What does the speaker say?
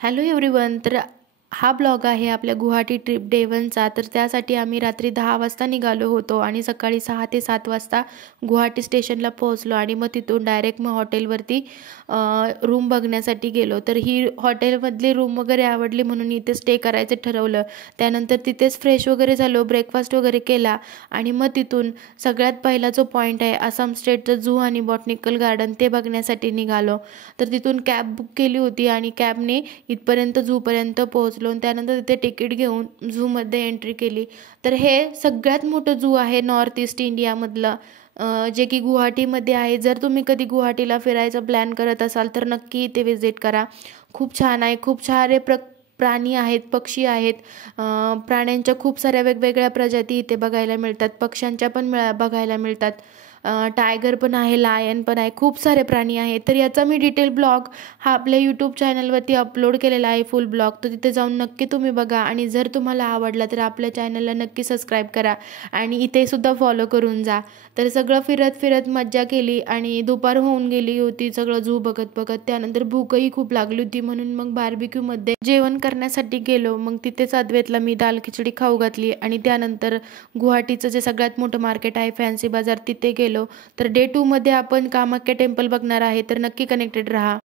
Hello everyone. तर हा blog आहे आपल्या गुवाहाटी ट्रिप डे 1चा. तर त्यासाठी आम्ही रात्री 10 वाजता निघालो होतो आणि सकाळी 6 ते 7 वाजता गुवाहाटी स्टेशनला पोहोचलो आणि मग तिथून डायरेक्ट हॉटेलवरती रूम बघण्यासाठी गेलो. तर ही हॉटेलमधली रूम वगैरे आवडली म्हणून इथे स्टे करायचं ठरवलं. त्यानंतर तिथेच फ्रेश वगैरे झालो, ब्रेकफास्ट वगैरे केला आणि मग तिथून सगळ्यात पहिला जो पॉईंट आहे आसाम स्टेटचं झू आणि बॉटनिकल गार्डन ते बघण्यासाठी निघालो. तर तिथून कॅब बुक केली होती आणि कॅबने इथपर्यंत झूपर्यंत पोहोचलो आणि त्यानंतर तिथे तिकीट घेऊन झूमध्ये एंट्री केली. तर हे सगळ्यात मोठं झू आहे नॉर्थ ईस्ट इंडियामधलं, जे की गुवाहाटीमध्ये आहे. जर तुम्ही कधी गुवाहाटीला फिरायचा प्लॅन करत असाल तर नक्की इथे व्हिजिट करा. खूप छान आहे. खूप सारे प्राणी आहेत, पक्षी आहेत. प्राण्यांच्या खूप साऱ्या वेगवेगळ्या प्रजाती इथे बघायला मिळतात. पक्ष्यांच्या पण बघायला मिळतात. टायगर पण आहे, लायन पण आहे, खूप सारे प्राणी आहेत. तर याचा मी डिटेल ब्लॉग हा आपल्या यूट्यूब चॅनलवरती अपलोड केलेला आहे, फुल ब्लॉग. तर तिथे जाऊन नक्की तुम्ही बघा आणि जर तुम्हाला आवडला तर आपल्या चॅनलला नक्की सबस्क्राईब करा आणि इथे सुद्धा फॉलो करून जा. तर सगळं फिरत फिरत मज्जा केली आणि दुपार होऊन गेली होती सगळं झू बघत बघत. त्यानंतर भूकही खूप लागली होती म्हणून मग बार्बिक्यूमध्ये जेवण करण्यासाठी गेलो. मग तिथेच अद्वैतला मी दाल खिचडी खाऊ घातली आणि त्यानंतर गुवाहाटीचं जे सगळ्यात मोठं मार्केट आहे फॅन्सी बाजार तिथे गेलो. तर डे 2 मध्ये आपण कामाख्या टेम्पल बघणार आहे, तर नक्की कनेक्टेड राहा.